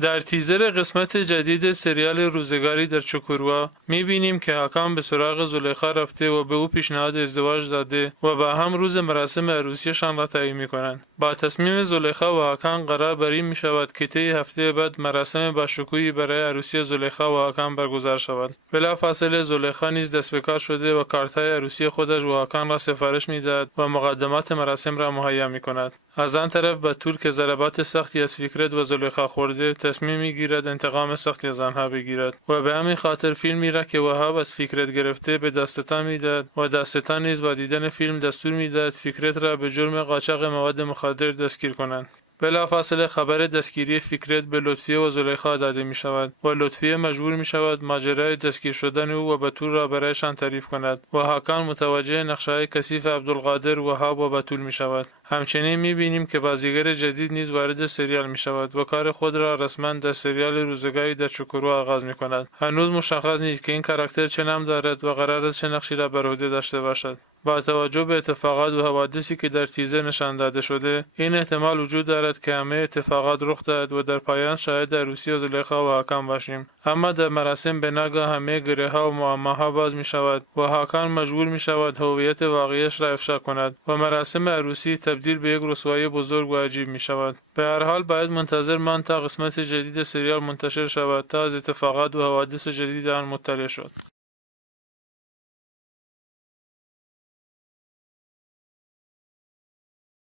در تیزر قسمت جدید سریال روزگاری در چوکوروا می‌بینیم که حاکان به سراغ زلیخا رفته و به او پیشنهاد ازدواج داده و با هم روز مراسم عروسیشان را تعیین می‌کنند. با تصمیم زلیخا و حاکان قرار بر این می‌شود که طی هفته بعد مراسم باشکوهی برای عروسی زلیخا و حاکان برگزار شود. بلافاصله زلیخا نیز دست به کار شده و کارت‌های عروسی خودش و حاکان را سفارش می‌دهد و مقدمات مراسم را مهیا می‌کند. از آن طرف بتول که ضربات سختی از فیکرت و زلیخا خورده تصمیم میگیرد انتقام سختی از آنها بگیرد و به همین خاطر فیلمی را که وهاب از فیکرت گرفته به داستان میدهد و داستان نیز با دیدن فیلم دستور میدهد فیکرت را به جرم قاچاق مواد مخدر دستگیر کنند. بلافاصله خبر دستگیری فیکرت به لطفیه و زلیخا داده می شود و لطفیه مجبور می شود ماجرای دستگیر شدن او و بتول را برایشان تعریف کند و حاکان متوجه نقشه‌های کثیف عبدالقادر، وهاب و بتول می شود. همچنین می بینیم که بازیگر جدید نیز وارد سریال می شود و کار خود را رسما در سریال روزگاری در چوکوروا آغاز می کند. هنوز مشخص نیست که این کاراکتر چه نام دارد و قرار است چه نقشی را بر عهده داشته باشد. با توجه به اتفاقات و حوادثی که در تیزر نشان داده شده، این احتمال وجود دارد که همه اتفاقات رخ دهد و در پایان شاهد عروسی زلیخا و حاکان باشیم. اما در مراسم به ناگاه همه گره‌ها و معماها باز می شود و حاکان مجبور می شود هویت واقعیش را افشا کند و مراسم عروسی تبدیل به یک رسوایی بزرگ و عجیب می شود. به هر حال باید منتظر ماند تا قسمت جدید سریال منتشر شود تا از اتفاقات و حوادث جدید آن مطلع شد.